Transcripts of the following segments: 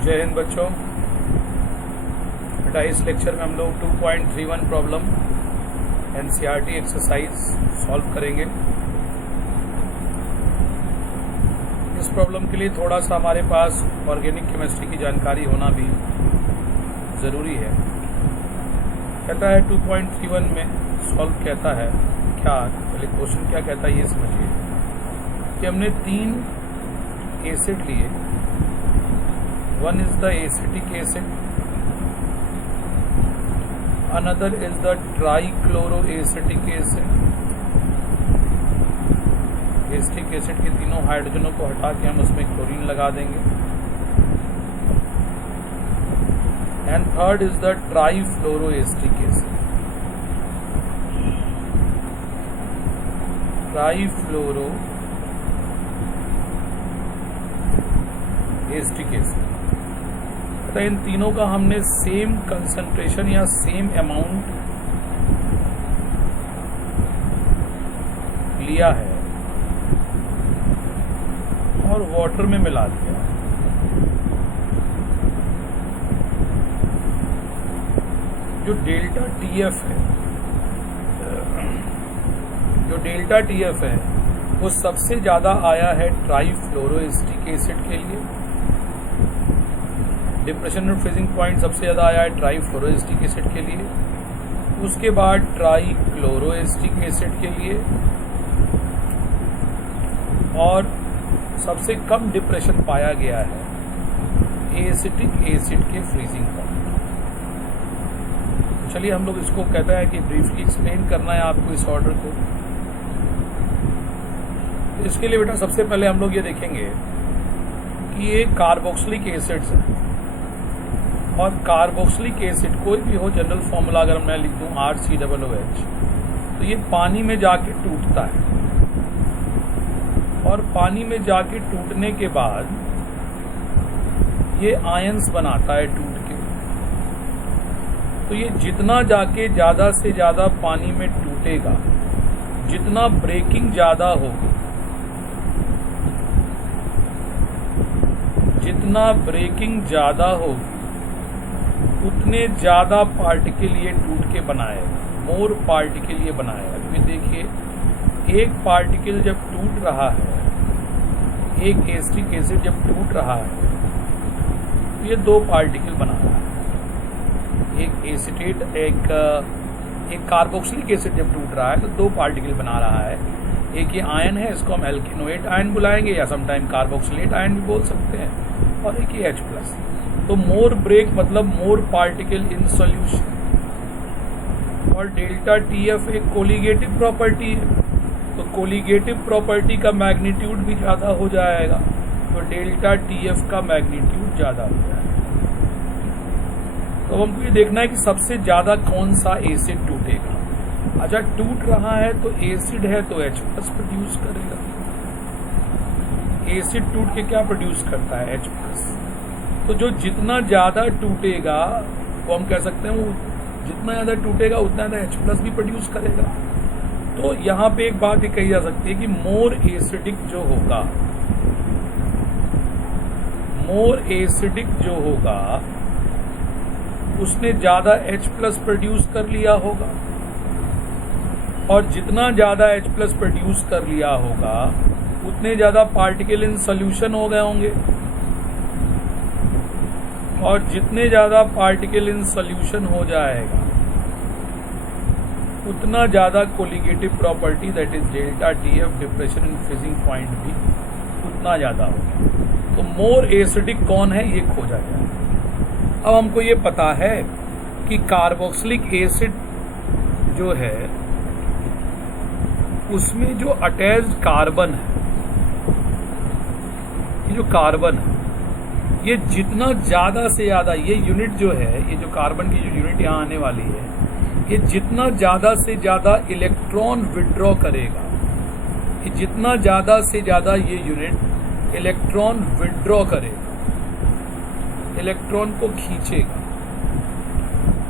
जय हिंद बच्चों। बेटा इस लेक्चर में हम लोग 2.31 प्रॉब्लम एनसीईआरटी एक्सरसाइज सॉल्व करेंगे। इस प्रॉब्लम के लिए थोड़ा सा हमारे पास ऑर्गेनिक केमिस्ट्री की जानकारी होना भी ज़रूरी है। कहता है 2.31 में सॉल्व कहता है क्या, पहले क्वेश्चन क्या कहता है ये समझिए कि हमने 3 एसिड लिए। One is the acetic acid, another is the trichloroacetic acid। Acetic acid के तीनों हाइड्रोजनों को हटा के हम उसमें क्लोरीन लगा देंगे। And third is the trifluoroacetic acid. Trifluoroacetic acid तो इन तीनों का हमने सेम कंसंट्रेशन या सेम अमाउंट लिया है और वाटर में मिला दिया। जो डेल्टा टीएफ है वो सबसे ज्यादा आया है ट्राइफ्लोरोएसिटिक एसिड के लिए। डिप्रेशन और फ्रीजिंग पॉइंट सबसे ज़्यादा आया है ट्राइफ्लोरोएसिटिक एसिड के लिए। उसके बाद ट्राइक्लोरोएसिटिक एसिड के लिए और सबसे कम डिप्रेशन पाया गया है एसिटिक एसिड के फ्रीजिंग पॉइंट। चलिए हम लोग इसको कहते हैं कि ब्रीफली एक्सप्लेन करना है आपको इस ऑर्डर को। तो इसके लिए बेटा सबसे पहले हम लोग ये देखेंगे कि ये कार्बोक्सिलिक एसिड्स हैं और कार्बोक्सिलिक एसिड कोई भी हो, जनरल फॉर्मूला अगर मैं लिख दूं RCOOH, तो ये पानी में जाके टूटता है और पानी में जाके टूटने के बाद ये आयंस बनाता है टूट के। तो ये जितना जाके ज़्यादा से ज़्यादा पानी में टूटेगा, जितना ब्रेकिंग ज़्यादा होगी, जितना ब्रेकिंग ज़्यादा होगी उतने ज़्यादा पार्टिकल ये टूट के बनाएगा, मोर पार्टिकल ये बनाएगा। क्योंकि देखिए एक पार्टिकल जब टूट रहा है, एक एसिटिक एसिड जब टूट रहा है तो ये 2 पार्टिकल बना रहा है। एक एसिटेट एक कार्बोक्सिलिक एसिड जब टूट रहा है तो 2 पार्टिकल बना रहा है। एक ये आयन है, इसको हम एल्केनोएट आयन बुलाएंगे या समटाइम कार्बोक्सिलेट आयन भी बोल सकते हैं, और एक ये H+। तो मोर ब्रेक मतलब मोर पार्टिकल इन सॉल्यूशन। और डेल्टा टीएफ एक कोलिगेटिव प्रॉपर्टी है, तो कोलिगेटिव प्रॉपर्टी का मैग्नीट्यूड भी ज़्यादा हो जाएगा, तो डेल्टा टीएफ का मैग्नीट्यूड ज़्यादा हो जाएगा। तो हमको ये देखना है कि सबसे ज़्यादा कौन सा एसिड टूटेगा। अच्छा टूट रहा है तो एसिड है तो H+ प्रोड्यूस करेगा। एसिड टूट के क्या प्रोड्यूस करता है? H+। तो जो जितना ज़्यादा टूटेगा वो हम कह सकते हैं वो जितना ज़्यादा टूटेगा उतना ज़्यादा H+ भी प्रोड्यूस करेगा। तो यहाँ पे एक बात ये कही जा सकती है कि मोर एसिडिक जो होगा उसने ज़्यादा H+ प्रोड्यूस कर लिया होगा, और जितना ज़्यादा H+ प्रोड्यूस कर लिया होगा उतने ज़्यादा पार्टिकल इन सॉल्यूशन हो गए होंगे, और जितने ज़्यादा पार्टिकल इन सॉल्यूशन हो जाएगा उतना ज़्यादा colligative property that is delta TF depression in freezing point भी उतना ज़्यादा होगा। तो मोर एसिडिक कौन है ये खोजा जाए। अब हमको ये पता है कि कार्बोक्सिलिक एसिड जो है उसमें जो अटैच्ड कार्बन है, ये जो कार्बन है ये जितना ज़्यादा से ज़्यादा, ये यूनिट जो है, ये जो कार्बन की जो यूनिट यहाँ आने वाली है, ये जितना ज़्यादा से ज़्यादा इलेक्ट्रॉन विड्रॉ करेगा, ये जितना ज़्यादा से ज़्यादा ये यूनिट इलेक्ट्रॉन विड्रॉ करेगा, इलेक्ट्रॉन को खींचेगा,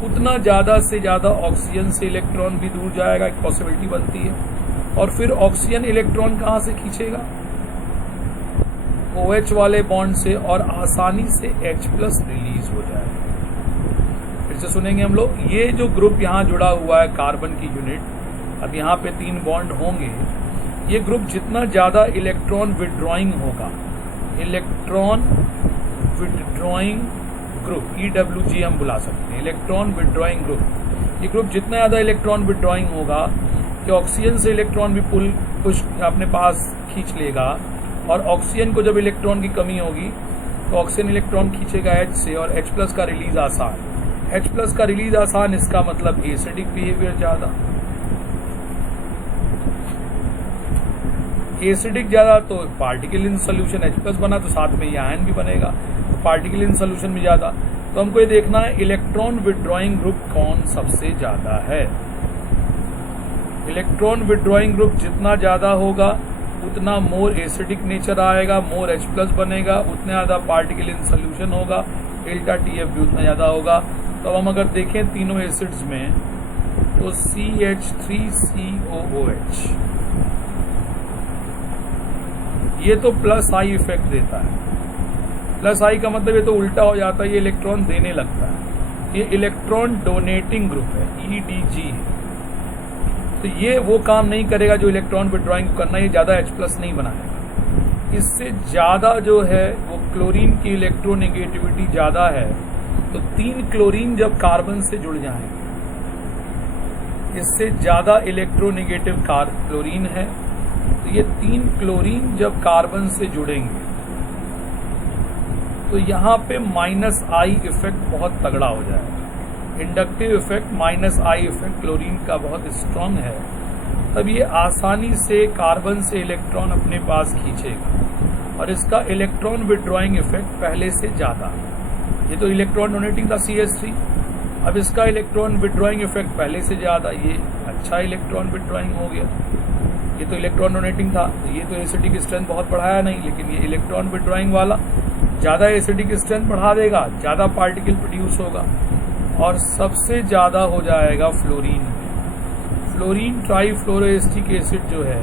उतना ज़्यादा से ज़्यादा ऑक्सीजन से इलेक्ट्रॉन भी दूर जाएगा, एक पॉसिबिलिटी बनती है। और फिर ऑक्सीजन इलेक्ट्रॉन कहाँ से खींचेगा? OH वाले बॉन्ड से और आसानी से H प्लस रिलीज हो जाएगा। फिर से सुनेंगे हम लोग। ये जो ग्रुप यहाँ जुड़ा हुआ है कार्बन की यूनिट, अब यहाँ पे 3 बॉन्ड होंगे। ये ग्रुप जितना ज़्यादा इलेक्ट्रॉन विड्रॉइंग होगा, इलेक्ट्रॉन विड्रॉइंग ग्रुप, EWG हम बुला सकते हैं, इलेक्ट्रॉन विड्रॉइंग ग्रुप। ये ग्रुप जितना ज़्यादा इलेक्ट्रॉन विड्रॉइंग होगा कि ऑक्सीजन से इलेक्ट्रॉन भी पुश अपने पास खींच लेगा, और ऑक्सीजन को जब इलेक्ट्रॉन की कमी होगी तो ऑक्सीजन इलेक्ट्रॉन खींचेगा H से, और H प्लस का रिलीज आसान। H प्लस का रिलीज आसान, इसका मतलब एसिडिक बिहेवियर ज़्यादा। एसिडिक ज़्यादा तो particle in solution, H plus बना तो साथ में ये आयन भी बनेगा, पार्टिकल इन सोल्यूशन में ज़्यादा। तो हमको ये देखना है इलेक्ट्रॉन विड्रॉइंग ग्रुप कौन सबसे ज़्यादा है। इलेक्ट्रॉन विड्रॉइंग ग्रुप जितना ज़्यादा होगा उतना मोर एसिडिक नेचर आएगा, मोर H प्लस बनेगा, उतना ज़्यादा पार्टिकल इन सोल्यूशन होगा, डेल्टा TF भी उतना ज़्यादा होगा। तो हम अगर देखें तीनों एसिड्स में तो CH3COOH ये तो प्लस आई इफेक्ट देता है। प्लस आई का मतलब ये तो उल्टा हो जाता है, ये इलेक्ट्रॉन देने लगता है। ये इलेक्ट्रॉन डोनेटिंग ग्रुप है, EDG है। तो ये वो काम नहीं करेगा जो इलेक्ट्रॉन विड्रॉइंग करना, ये ज़्यादा H प्लस नहीं बनाएगा। इससे ज़्यादा जो है वो क्लोरीन की इलेक्ट्रोनेगेटिविटी ज़्यादा है, तो 3 क्लोरीन जब कार्बन से जुड़ जाएंगे, इससे ज़्यादा इलेक्ट्रोनेगेटिव क्लोरीन है, तो ये 3 क्लोरीन जब कार्बन से जुड़ेंगे तो यहाँ पे माइनस आई इफेक्ट बहुत तगड़ा हो जाएगा। Inductive effect minus I effect chlorine का बहुत स्ट्रांग है, तब ये आसानी से कार्बन से इलेक्ट्रॉन अपने पास खींचेगा, और इसका इलेक्ट्रॉन विड्रॉइंग इफेक्ट पहले से ज़्यादा। ये तो इलेक्ट्रॉन डोनेटिंग था CH3, अब इसका इलेक्ट्रॉन विड्रॉइंग इफेक्ट पहले से ज़्यादा, ये अच्छा इलेक्ट्रॉन विड्रॉइंग हो गया। ये तो इलेक्ट्रॉन डोनेटिंग था, ये तो एसिडिक स्ट्रेंथ बहुत बढ़ाया नहीं, लेकिन ये इलेक्ट्रॉन विड्रॉइंग वाला ज़्यादा एसिडिक स्ट्रेंथ बढ़ा देगा, ज़्यादा पार्टिकल प्रोड्यूस होगा, और सबसे ज़्यादा हो जाएगा फ्लोरीन। फ्लोरीन ट्राईफ्लोरोएस्टिक एसिड जो है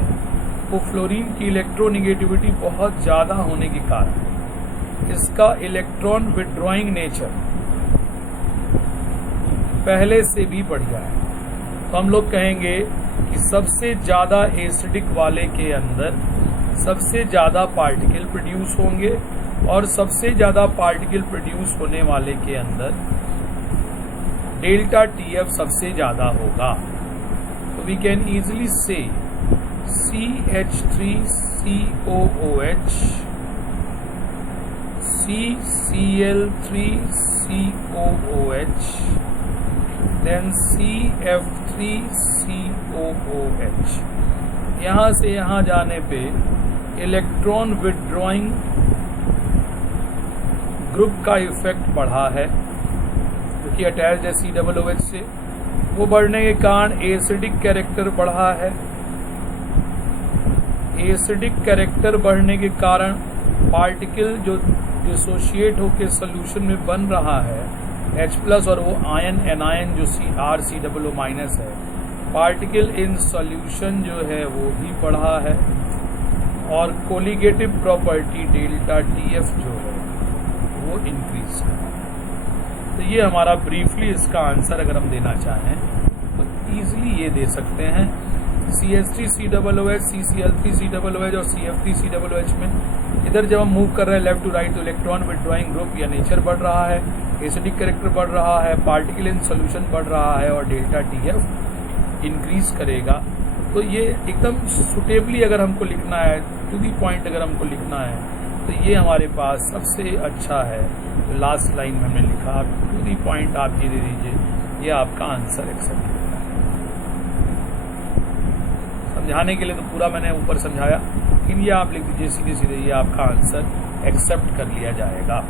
वो फ्लोरीन की इलेक्ट्रोनेगेटिविटी बहुत ज़्यादा होने के कारण इसका इलेक्ट्रॉन विड्रॉइंग नेचर पहले से भी बढ़िया है। तो हम लोग कहेंगे कि सबसे ज़्यादा एसिडिक वाले के अंदर सबसे ज़्यादा पार्टिकल प्रोड्यूस होंगे, और सबसे ज़्यादा पार्टिकल प्रोड्यूस होने वाले के अंदर डेल्टा TF सबसे ज़्यादा होगा। तो वी कैन इजीली से CH3COOH, CCl3COOH, देन CF3COOH। यहाँ से यहाँ जाने पे इलेक्ट्रॉन विड्रॉइंग ग्रुप का इफेक्ट बढ़ा है, क्योंकि अटैच है COOH से, वो बढ़ने के कारण एसिडिक कैरेक्टर बढ़ा है। एसिडिक कैरेक्टर बढ़ने के कारण पार्टिकल जो डिसोशिएट होकर सोल्यूशन में बन रहा है H प्लस, और वो आयन एनायन जो RCOO माइनस है, पार्टिकल इन सॉल्यूशन जो है वो भी बढ़ा है, और कोलिगेटिव प्रॉपर्टी डेल्टा TF जो है वो इंक्रीज है। तो ये हमारा ब्रीफली इसका आंसर अगर हम देना चाहें तो ईजिली ये दे सकते हैं। CH3COOH, CCl3COOH और CF3COOH में इधर जब हम मूव कर रहे हैं लेफ्ट टू राइट, तो इलेक्ट्रॉन विड्रॉइंग ग्रुप या नेचर बढ़ रहा है, एसिडिक कैरेक्टर बढ़ रहा है, पार्टिकल इन सोल्यूशन बढ़ रहा है, और डेल्टा TF इंक्रीज करेगा। तो ये एकदम सुटेबली अगर हमको लिखना है, टू दी पॉइंट अगर हमको लिखना है, तो ये हमारे पास सबसे अच्छा है। लास्ट लाइन में हमने लिखा, आप टू दी पॉइंट आप ये दे दीजिए, ये आपका आंसर एक्सेप्ट होगा। समझाने के लिए तो पूरा मैंने ऊपर समझाया, लेकिन ये आप लिख दीजिए सीधे सीधे, ये आपका आंसर एक्सेप्ट कर लिया जाएगा।